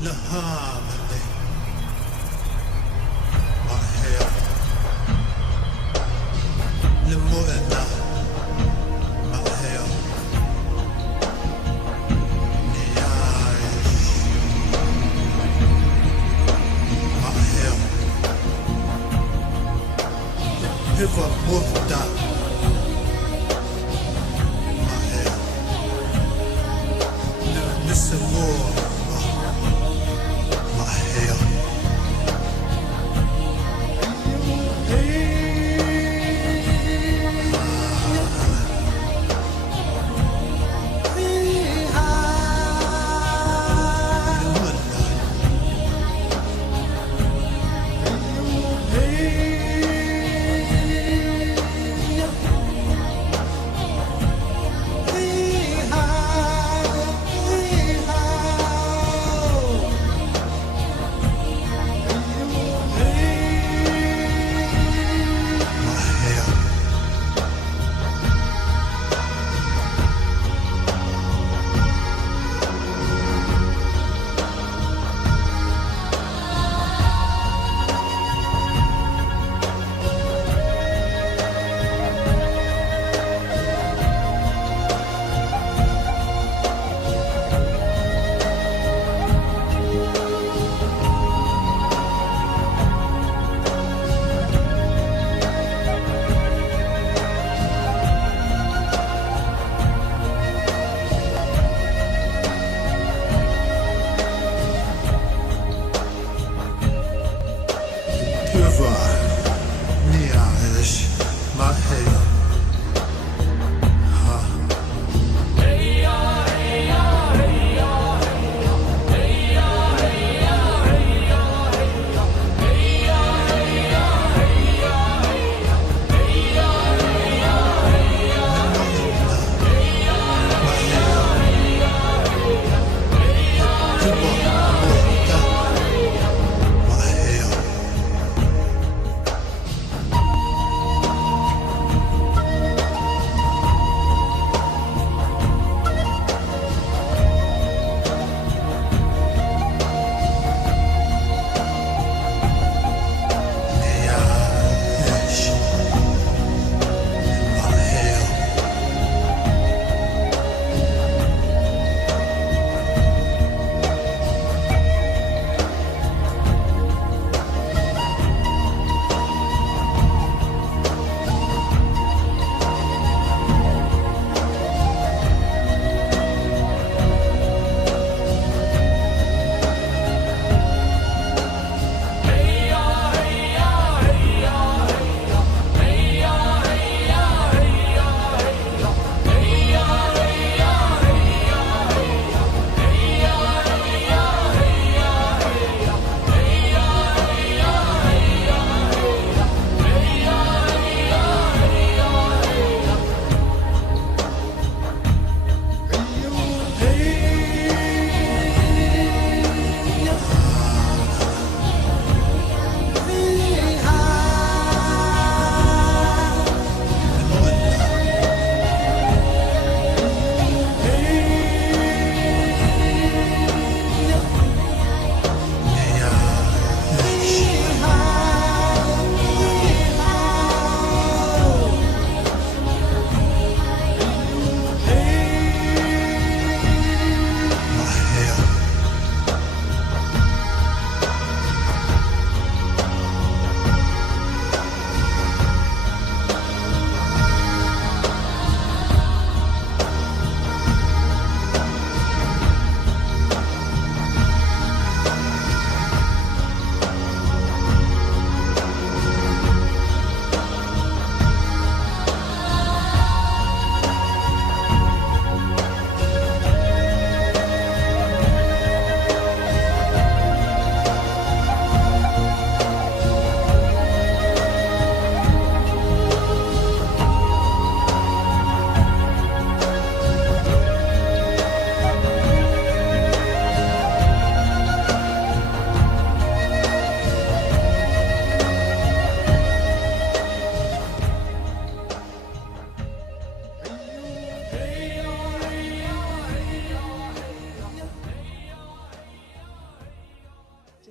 لهامني ما هي لمؤنا ما هي نيايش ما هي هفا مهدى ما هي نسموه ما هي نيايش ما هي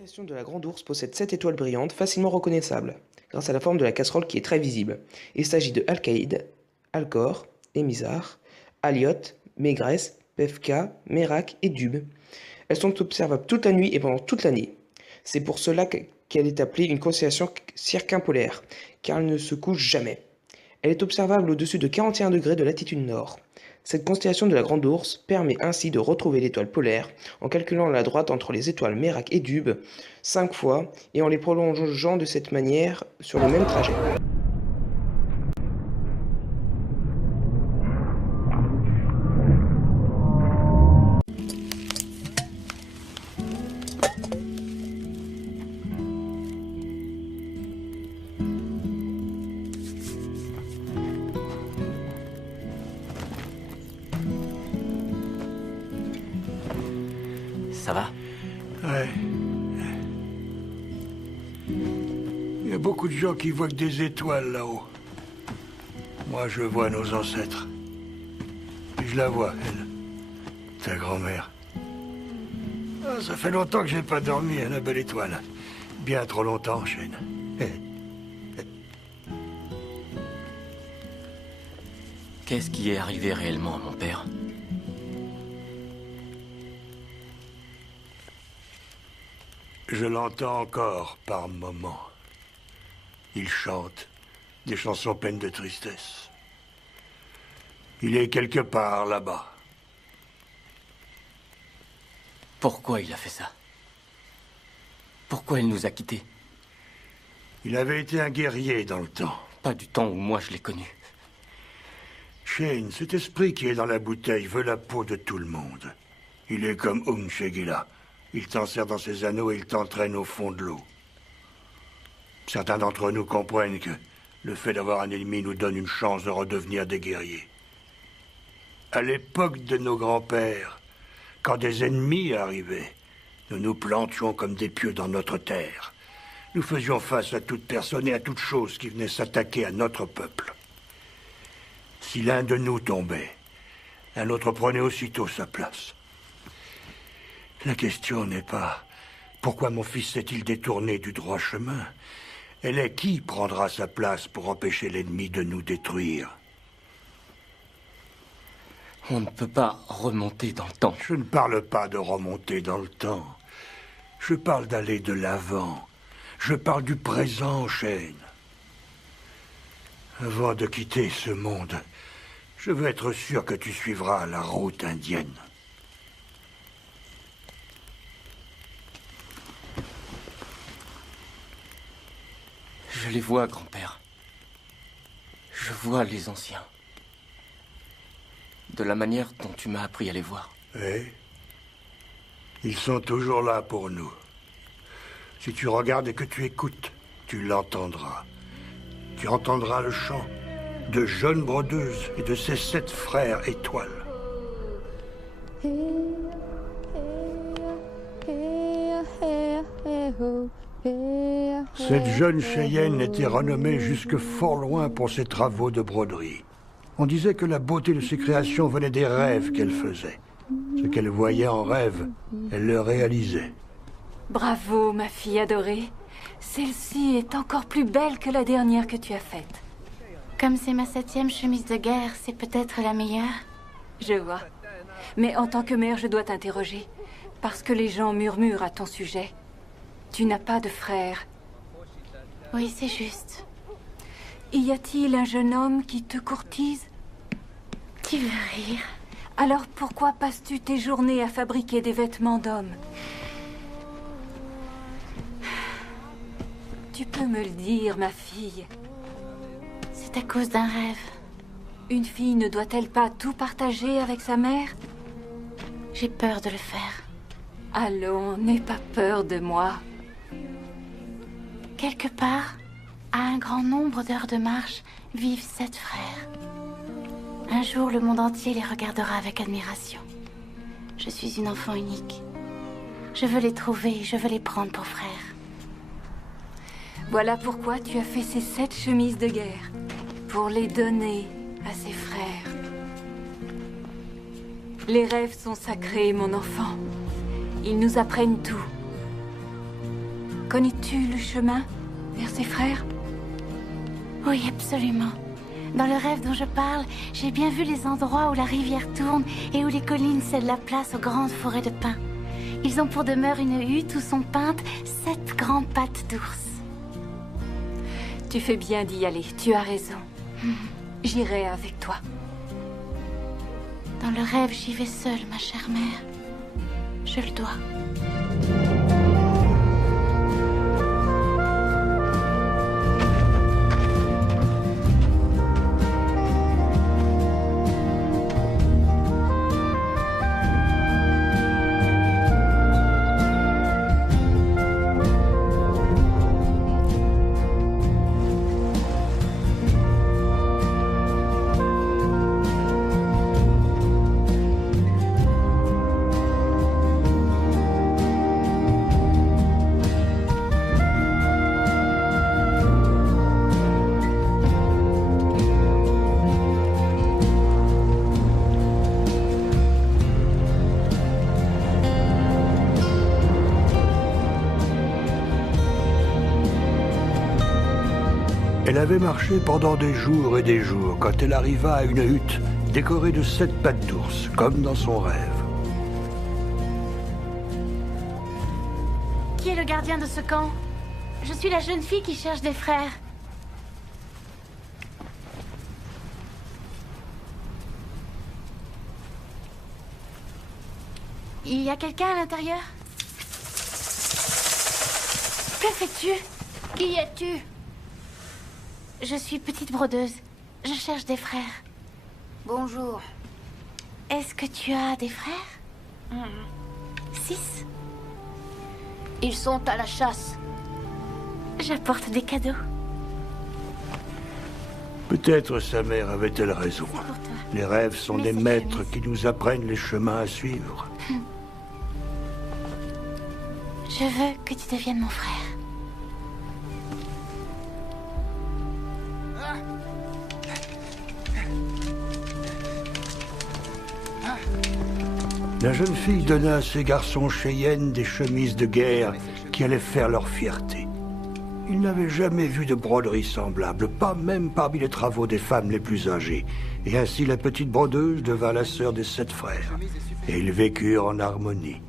constellation de la Grande Ourse possède 7 étoiles brillantes facilement reconnaissables, grâce à la forme de la casserole qui est très visible. Il s'agit de Alcaïde, Alcor, Émizar, Aliot, Mégrès, Pefka, Mérac et Dub. Elles sont observables toute la nuit et pendant toute l'année. C'est pour cela qu'elle est appelée une constellation circumpolaire, car elle ne se couche jamais. Elle est observable au-dessus de 41 degrés de latitude nord. Cette constellation de la Grande Ourse permet ainsi de retrouver l'étoile polaire en calculant la droite entre les étoiles Mérac et Dub 5 fois et en les prolongeant de cette manière sur le même trajet. Ça va? Ouais. Il y a beaucoup de gens qui voient que des étoiles là-haut. Moi, je vois nos ancêtres. Et je la vois, elle. Ta grand-mère. Ah, ça fait longtemps que j'ai pas dormi à la belle étoile. Bien trop longtemps, Shane. Qu'est-ce qui est arrivé réellement à mon père? Je l'entends encore par moments. Il chante des chansons pleines de tristesse. Il est quelque part là-bas. Pourquoi il a fait ça? Pourquoi il nous a quittés? Il avait été un guerrier dans le temps. Pas du temps où moi je l'ai connu. Shane, cet esprit qui est dans la bouteille veut la peau de tout le monde. Il est comme Shegila. Il t'enserre dans ses anneaux et il t'entraîne au fond de l'eau. Certains d'entre nous comprennent que le fait d'avoir un ennemi nous donne une chance de redevenir des guerriers. À l'époque de nos grands-pères, quand des ennemis arrivaient, nous nous plantions comme des pieux dans notre terre. Nous faisions face à toute personne et à toute chose qui venait s'attaquer à notre peuple. Si l'un de nous tombait, un autre prenait aussitôt sa place. La question n'est pas pourquoi mon fils s'est-il détourné du droit chemin. Elle est qui prendra sa place pour empêcher l'ennemi de nous détruire. On ne peut pas remonter dans le temps. Je ne parle pas de remonter dans le temps. Je parle d'aller de l'avant. Je parle du présent, Shane. Avant de quitter ce monde, je veux être sûr que tu suivras la route indienne. Je les vois, grand-père. Je vois les anciens. De la manière dont tu m'as appris à les voir. Oui. Ils sont toujours là pour nous. Si tu regardes et que tu écoutes, tu l'entendras. Tu entendras le chant de jeunes brodeuses et de ses 7 frères étoiles. Cette jeune Cheyenne était renommée jusque fort loin pour ses travaux de broderie. On disait que la beauté de ses créations venait des rêves qu'elle faisait. Ce qu'elle voyait en rêve, elle le réalisait. Bravo, ma fille adorée. Celle-ci est encore plus belle que la dernière que tu as faite. Comme c'est ma 7e chemise de guerre, c'est peut-être la meilleure. Je vois. Mais en tant que mère, je dois t'interroger. Parce que les gens murmurent à ton sujet. Tu n'as pas de frère. Oui, c'est juste. Y a-t-il un jeune homme qui te courtise? Tu veux rire? Alors pourquoi passes-tu tes journées à fabriquer des vêtements d'hommes? Tu peux me le dire, ma fille. C'est à cause d'un rêve. Une fille ne doit-elle pas tout partager avec sa mère? J'ai peur de le faire. Allons, n'aie pas peur de moi. Quelque part, à un grand nombre d'heures de marche, vivent 7 frères. Un jour, le monde entier les regardera avec admiration. Je suis une enfant unique. Je veux les trouver, je veux les prendre pour frères. Voilà pourquoi tu as fait ces 7 chemises de guerre. Pour les donner à ses frères. Les rêves sont sacrés, mon enfant. Ils nous apprennent tout. Connais-tu le chemin vers ses frères? Oui, absolument. Dans le rêve dont je parle, j'ai bien vu les endroits où la rivière tourne et où les collines cèdent la place aux grandes forêts de pins. Ils ont pour demeure une hutte où sont peintes 7 grandes pattes d'ours. Tu fais bien d'y aller, tu as raison. J'irai avec toi. Dans le rêve, j'y vais seule, ma chère mère. Je le dois. Elle avait marché pendant des jours et des jours quand elle arriva à une hutte décorée de 7 pattes d'ours, comme dans son rêve. Qui est le gardien de ce camp? Je suis la jeune fille qui cherche des frères. Il y a quelqu'un à l'intérieur? Que fais-tu? Qui es-tu? Je suis petite brodeuse. Je cherche des frères. Bonjour. Est-ce que tu as des frères? 6. Ils sont à la chasse. J'apporte des cadeaux. Peut-être sa mère avait-elle raison. C'est pour toi. Les rêves sont Mais des cette maîtres chemise. qui nous apprennent les chemins à suivre. Je veux que tu deviennes mon frère. La jeune fille donna à ses garçons Cheyennes des chemises de guerre qui allaient faire leur fierté. Ils n'avaient jamais vu de broderie semblable, pas même parmi les travaux des femmes les plus âgées. Et ainsi la petite brodeuse devint la sœur des 7 frères. Et ils vécurent en harmonie.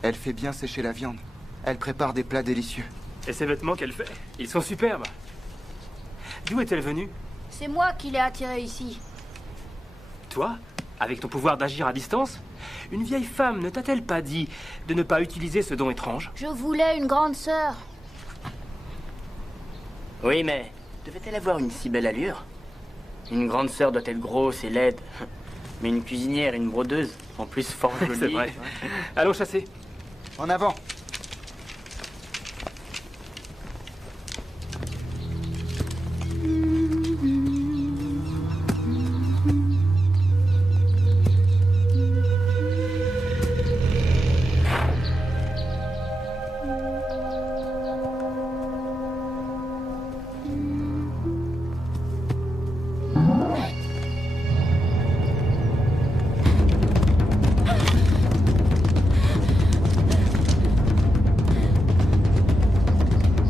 Elle fait bien sécher la viande. Elle prépare des plats délicieux. Et ces vêtements qu'elle fait, ils sont superbes. D'où est-elle venue? C'est moi qui l'ai attiré ici. Toi? Avec ton pouvoir d'agir à distance? Une vieille femme ne t'a-t-elle pas dit de ne pas utiliser ce don étrange? Je voulais une grande sœur. Oui, mais devait-elle avoir une si belle allure? Une grande sœur doit être grosse et laide. Mais une cuisinière et une brodeuse, en plus fort jolie. C'est vrai. Allons chasser. En avant!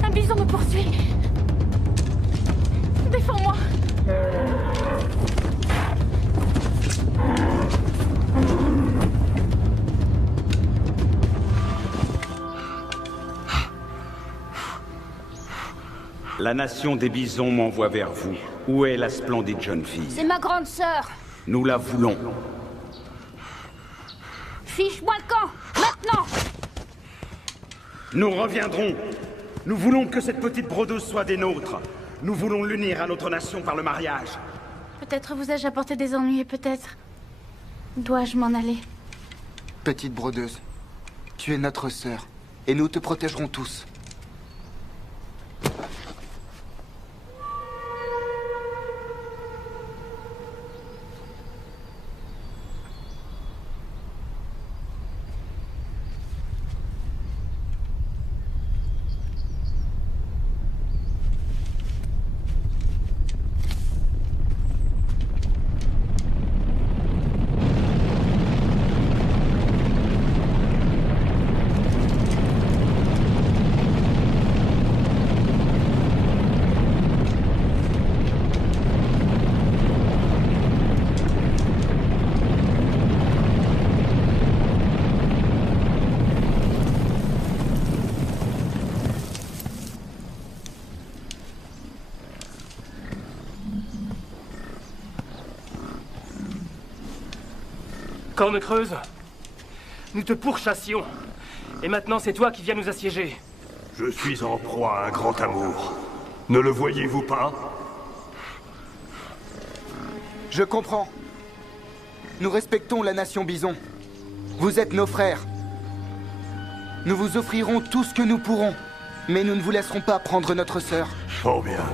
Un bison me poursuit. Défends-moi. La nation des bisons m'envoie vers vous. Où est la splendide jeune fille? C'est ma grande sœur. Nous la voulons. Fiche-moi le camp, maintenant. Nous reviendrons. Nous voulons que cette petite brodeuse soit des nôtres. Nous voulons l'unir à notre nation par le mariage. Peut-être vous ai-je apporté des ennuis et peut-être... Dois-je m'en aller? Petite brodeuse, tu es notre sœur, et nous te protégerons tous. Corne creuse. Nous te pourchassions. Et maintenant, c'est toi qui viens nous assiéger. Je suis en proie à un grand amour. Ne le voyez-vous pas? Je comprends. Nous respectons la nation Bison. Vous êtes nos frères. Nous vous offrirons tout ce que nous pourrons. Mais nous ne vous laisserons pas prendre notre sœur. Fort bien.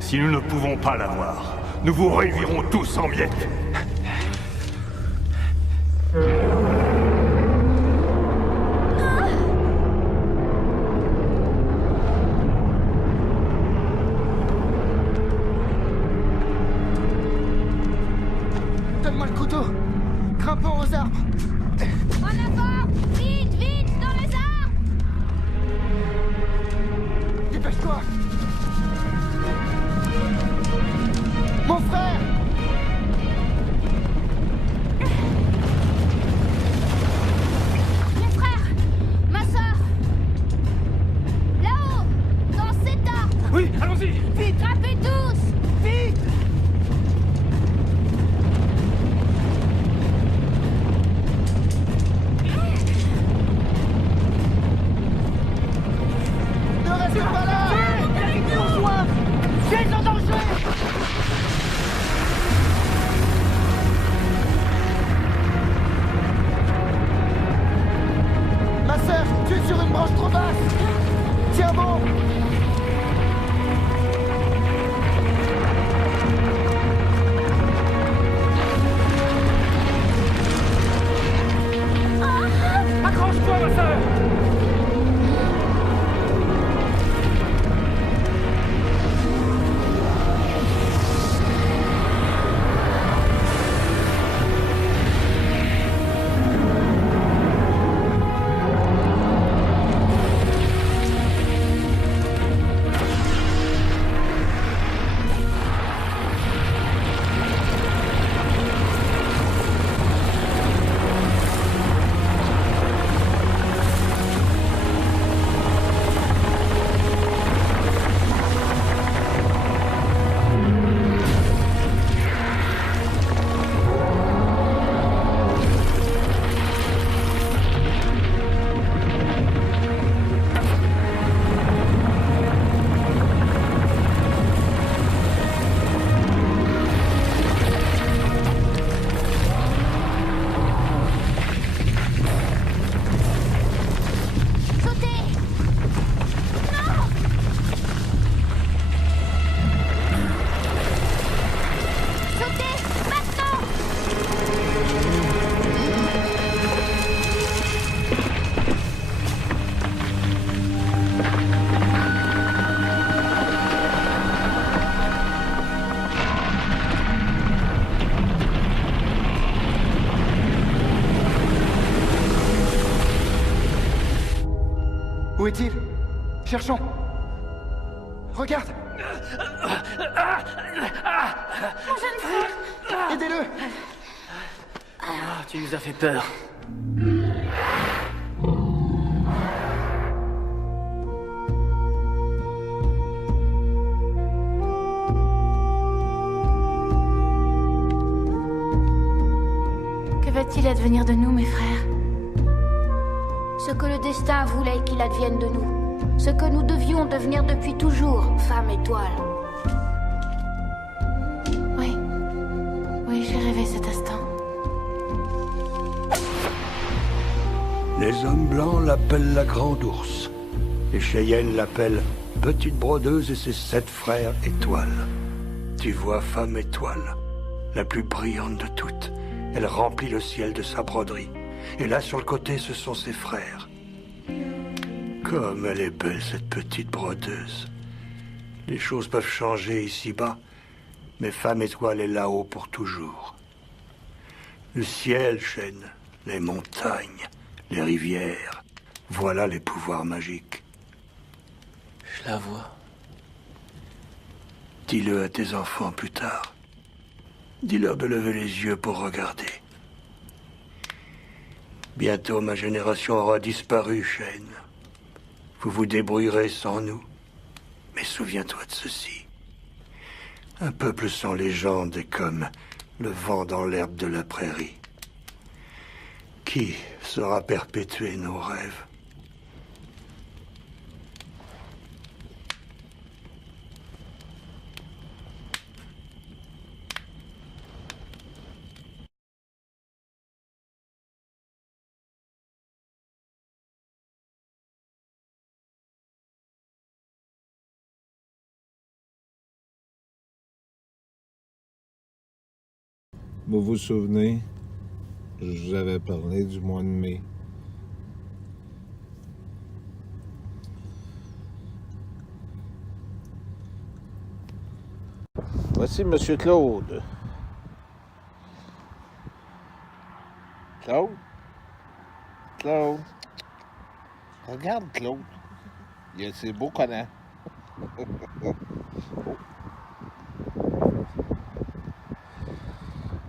Si nous ne pouvons pas l'avoir, nous vous réduirons tous en miettes. Donne-moi le couteau. Grimpons aux arbres. En avant! Vite, vite, dans les arbres! Dépêche-toi. Mon frère! Mon frère! Ma soeur! Là-haut! Dans cet arbre! Oui, allons-y! Vite! Grimpez tous! Vite! Ne restez pas là! J'ai en danger! Ma sœur, tu es sur une branche trop basse. Tiens bon. Accroche-toi, ma sœur! Où est-il? Cherchons. Regarde. Mon jeune frère! Aidez-le. Ah, tu nous as fait peur. Que va-t-il advenir de nous, mes frères? Ce que le destin voulait qu'il advienne de nous. Ce que nous devions devenir depuis toujours, femme étoile. Oui. Oui, j'ai rêvé cet instant. Les hommes blancs l'appellent la Grande Ours. Les Cheyennes l'appellent Petite Brodeuse et ses 7 frères étoiles. Tu vois, femme étoile, la plus brillante de toutes. Elle remplit le ciel de sa broderie. Et là, sur le côté, ce sont ses frères. Comme elle est belle, cette petite brodeuse. Les choses peuvent changer ici-bas, mais femme étoile est là-haut pour toujours. Le ciel, Chêne, les montagnes, les rivières, voilà les pouvoirs magiques. Je la vois. Dis-le à tes enfants plus tard. Dis-leur de lever les yeux pour regarder. Bientôt, ma génération aura disparu, Chêne. Vous vous débrouillerez sans nous. Mais souviens-toi de ceci. Un peuple sans légende est comme le vent dans l'herbe de la prairie. Qui saura perpétuer nos rêves? Vous vous souvenez, je vous avais parlé du mois de mai. Voici Monsieur Claude. Claude? Claude? Regarde Claude. Il a ses beaux collants.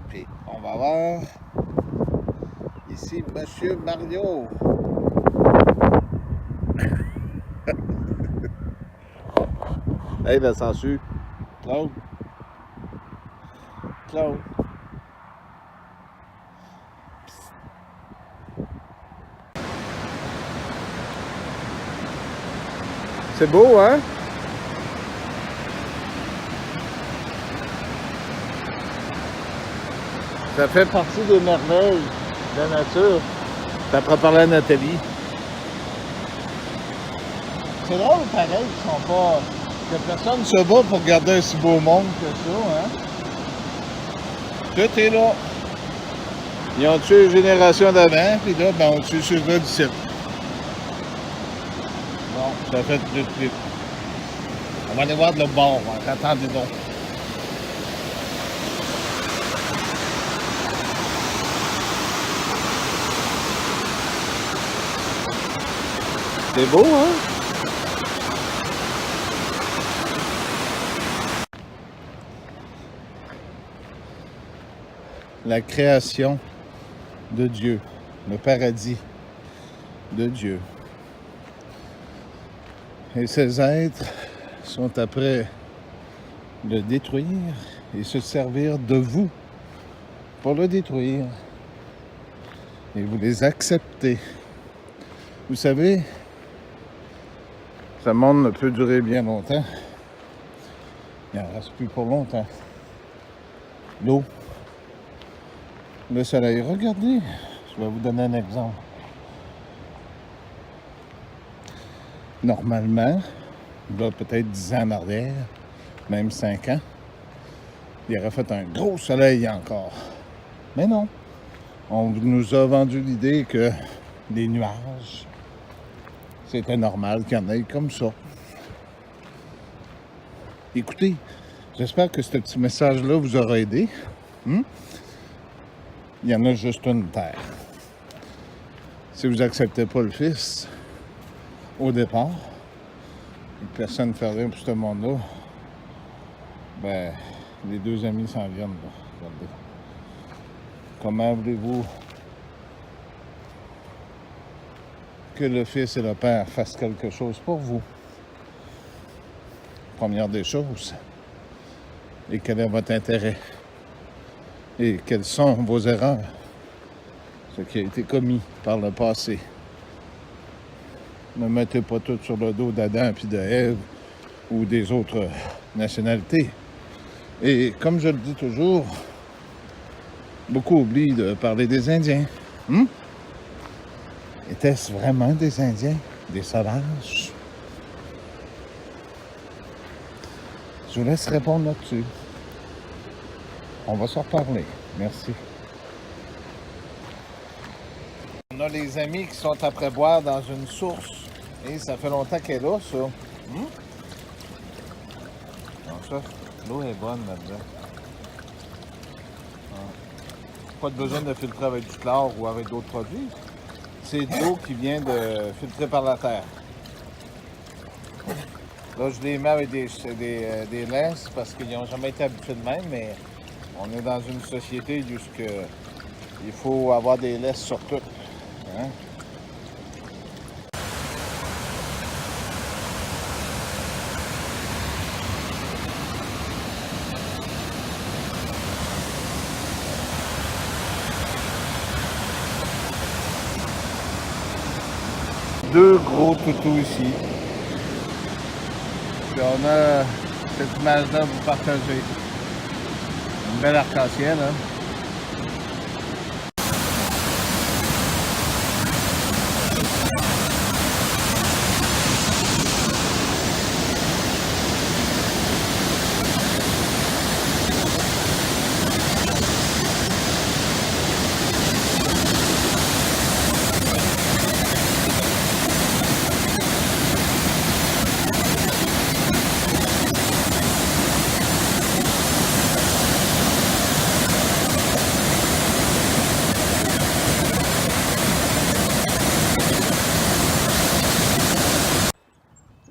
Puis on va voir ici Monsieur Mario. Hey, la censure. Claude. Claude. C'est beau, hein? Ça fait partie des merveilles de la nature. T'apprends à parler à Nathalie. C'est drôle, pareil, qu'ils sont pas... que personne se bat pour garder un si beau monde que ça, hein? Tout est là. Ils ont tué les générations d'avant, puis là, ben, on tue ceux-là du site. Bon, ça fait plus. On va aller voir de l'autre bord, hein. Attendez donc. C'est beau, hein? La création de Dieu, le paradis de Dieu. Et ces êtres sont après le détruire et se servir de vous pour le détruire. Et vous les acceptez. Vous savez, ce monde ne peut durer bien longtemps. Il n'en reste plus pour longtemps. L'eau, le soleil. Regardez, je vais vous donner un exemple. Normalement, il y a peut-être 10 ans en arrière, même 5 ans, il aurait fait un gros soleil encore. Mais non, on nous a vendu l'idée que les nuages, c'était normal qu'il y en ait comme ça. Écoutez, j'espère que ce petit message-là vous aura aidé. Il y en a juste une terre. Si vous n'acceptez pas le Fils, au départ, et que personne ne fait rien pour ce monde-là, ben, les deux amis s'en viennent. Là. Regardez. Comment voulez-vous que le Fils et le Père fassent quelque chose pour vous? Première des choses. Et quel est votre intérêt? Et quelles sont vos erreurs? Ce qui a été commis par le passé. Ne mettez pas tout sur le dos d'Adam puis de Ève ou des autres nationalités. Et comme je le dis toujours, beaucoup oublient de parler des Indiens. Étaient-ce vraiment des Indiens? Des sauvages? Je vous laisse répondre là-dessus. On va s'en reparler. Merci. On a les amis qui sont après boire dans une source. Et ça fait longtemps qu'elle est là, ça. Non, ça, l'eau est bonne là-dedans. Pas de besoin de filtrer avec du chlore ou avec d'autres produits. C'est de l'eau qui vient de filtrer par la terre. Là, je les mets avec des laisses parce qu'ils n'ont jamais été habitués de même, mais on est dans une société où il faut avoir des laisses sur tout. Hein? 2 gros toutous ici. Puis on a cette image-là à vous partager. Une belle arc-en-ciel, hein?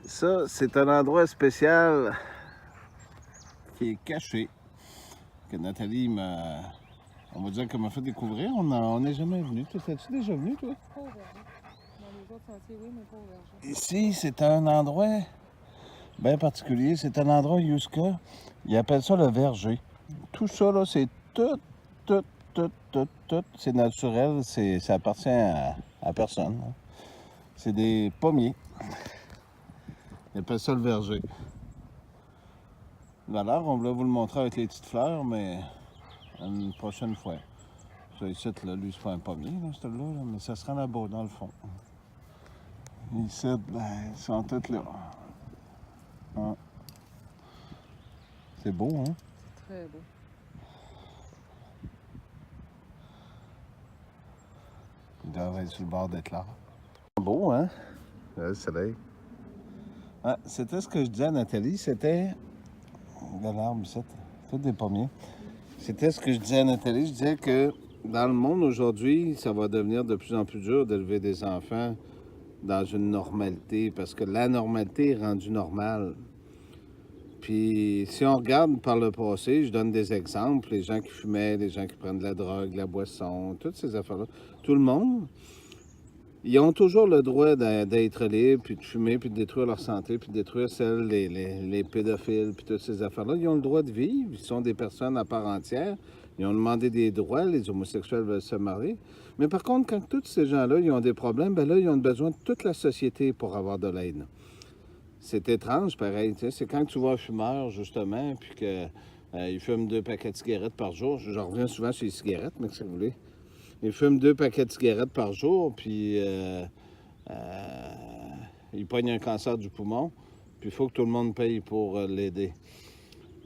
Ça, c'est un endroit spécial qui est caché, que Nathalie m'a, on va dire qu'elle m'a fait découvrir. On n'est jamais venu. Toi, es-tu déjà venu, toi? Pas au verger. Dans les autres sentiers, oui, mais pas au verger. Ici, c'est un endroit bien particulier. C'est un endroit Yuska. Ils appellent ça le verger. Tout ça, là, c'est tout. C'est naturel. Ça appartient à personne. Hein. C'est des pommiers. Ils appellent ça le verger. Alors, on voulait vous le montrer avec les petites fleurs, mais une prochaine fois. Ça, ici, là, lui, c'est pas un pommier, là, celui-là, là, mais ça sera là-bas, dans le fond. Ici, ben, ils sont tous là. Ah. C'est beau, hein? Très beau. Ils doivent être sur le bord d'être là. Beau, hein? Le soleil. Ah, c'était ce que je disais à Nathalie, c'était... de l'arbre, c'est tout des pommiers. C'était ce que je disais à Nathalie, je disais que dans le monde aujourd'hui, ça va devenir de plus en plus dur d'élever des enfants dans une normalité, parce que la normalité est rendue normale. Puis si on regarde par le passé, je donne des exemples, les gens qui fumaient, les gens qui prennent de la drogue, de la boisson, toutes ces affaires-là, tout le monde, ils ont toujours le droit d'être libres, puis de fumer, puis de détruire leur santé, puis de détruire celle, les pédophiles, puis toutes ces affaires-là. Ils ont le droit de vivre, ils sont des personnes à part entière. Ils ont demandé des droits, les homosexuels veulent se marier. Mais par contre, quand tous ces gens-là, ils ont des problèmes, bien là, ils ont besoin de toute la société pour avoir de l'aide. C'est étrange, pareil. Tu sais, c'est quand tu vois un fumeur, justement, puis qu'il fume 2 paquets de cigarettes par jour. Je reviens souvent sur les cigarettes, mais qu'est-ce que vous voulez? Il fume 2 paquets de cigarettes par jour, puis il pogne un cancer du poumon, puis il faut que tout le monde paye pour l'aider.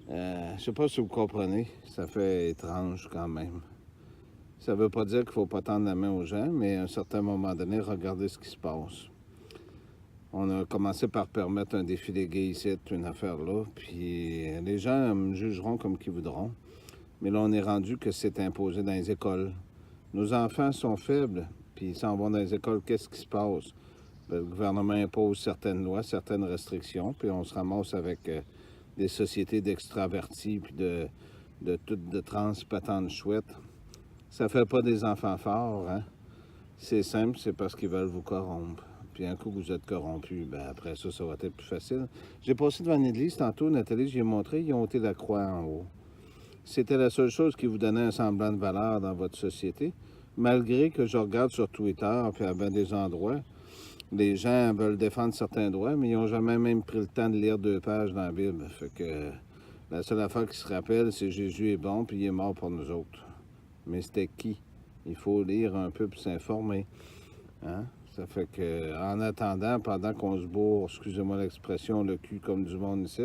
Je sais pas si vous comprenez, ça fait étrange quand même. Ça veut pas dire qu'il faut pas tendre la main aux gens, mais à un certain moment donné, regardez ce qui se passe. On a commencé par permettre un défilé gay ici, une affaire là, puis les gens me jugeront comme qu'ils voudront. Mais là, on est rendu que c'est imposé dans les écoles. Nos enfants sont faibles, puis ils s'en vont dans les écoles. Qu'est-ce qui se passe? Le gouvernement impose certaines lois, certaines restrictions, puis on se ramasse avec des sociétés d'extravertis, puis de trans patentes chouettes. Ça fait pas des enfants forts, hein? C'est simple, c'est parce qu'ils veulent vous corrompre. Puis un coup que vous êtes corrompu, ben après ça, ça va être plus facile. J'ai passé devant une église tantôt, Nathalie, j'ai montré, ils ont ôté la croix en haut. C'était la seule chose qui vous donnait un semblant de valeur dans votre société. Malgré que je regarde sur Twitter, puis à bien des endroits, les gens veulent défendre certains droits, mais ils n'ont jamais même pris le temps de lire 2 pages dans la Bible. Fait que la seule affaire qu'ils se rappellent, c'est Jésus est bon, puis il est mort pour nous autres. Mais c'était qui? Il faut lire un peu pour s'informer. Hein? Ça fait que, en attendant, pendant qu'on se bourre, excusez-moi l'expression, le cul comme du monde ici,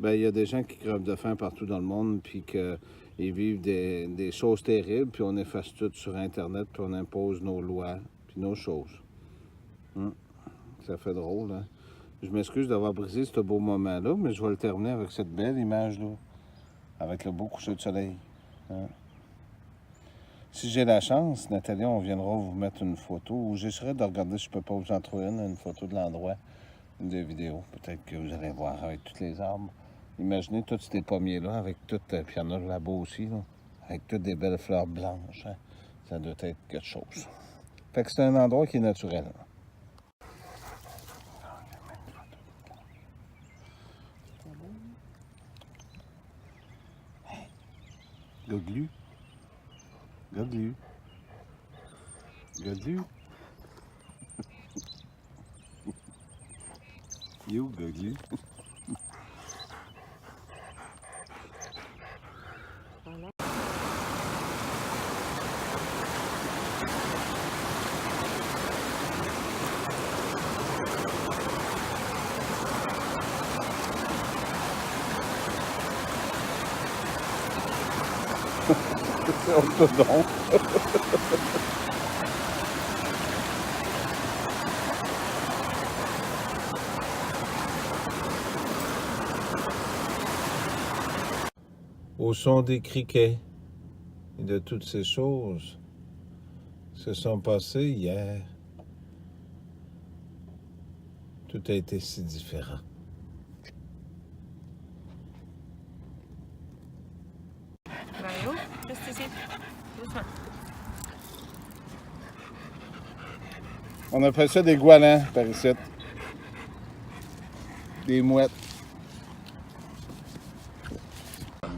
ben il y a des gens qui crevent de faim partout dans le monde, puis qu'ils vivent des choses terribles, puis on efface tout sur Internet, puis on impose nos lois, puis nos choses. Ça fait drôle, hein? Je m'excuse d'avoir brisé ce beau moment-là, mais je vais le terminer avec cette belle image-là, avec le beau coucher de soleil. Hein? Si j'ai la chance, Nathalie, on viendra vous mettre une photo, ou j'essaierai de regarder si je peux pas vous en trouver une photo de l'endroit, une des vidéos. Peut-être que vous allez voir avec tous les arbres. Imaginez tous ces pommiers-là, avec toutes, puis il y en a là-bas aussi, là, avec toutes des belles fleurs blanches. Hein? Ça doit être quelque chose. Fait que c'est un endroit qui est naturel. Goglu. Goglu. Goglu. You Bugsy. C'est orthodonte. Au son des criquets et de toutes ces choses se sont passées hier, tout a été si différent. Mario, juste ici. Doucement. On appelle ça des goélands par ici. Des mouettes.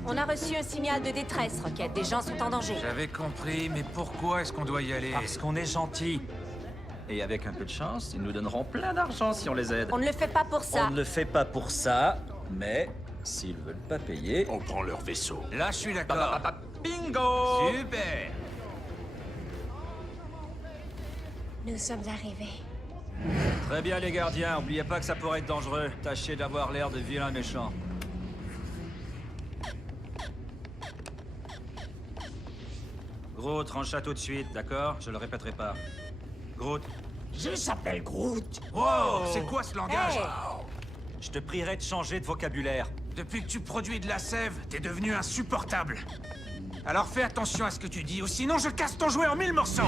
On a reçu un signal de détresse, Rocket. Des gens sont en danger. J'avais compris, mais pourquoi est-ce qu'on doit y aller? Parce qu'on est gentil. Et avec un peu de chance, ils nous donneront plein d'argent si on les aide. On ne le fait pas pour ça. On ne le fait pas pour ça, mais s'ils veulent pas payer... On prend leur vaisseau. Là, je suis d'accord. Bingo! Super! Nous sommes arrivés. Très bien, les gardiens. Oubliez pas que ça pourrait être dangereux. Tâchez d'avoir l'air de vilains méchants. Groot, range-la tout de suite, d'accord? Je le répéterai pas. Groot. Je s'appelle Groot. Wow, c'est quoi ce langage? Hey. Je te prierai de changer de vocabulaire. Depuis que tu produis de la sève, t'es devenu insupportable. Alors fais attention à ce que tu dis, ou sinon je casse ton jouet en 1000 morceaux.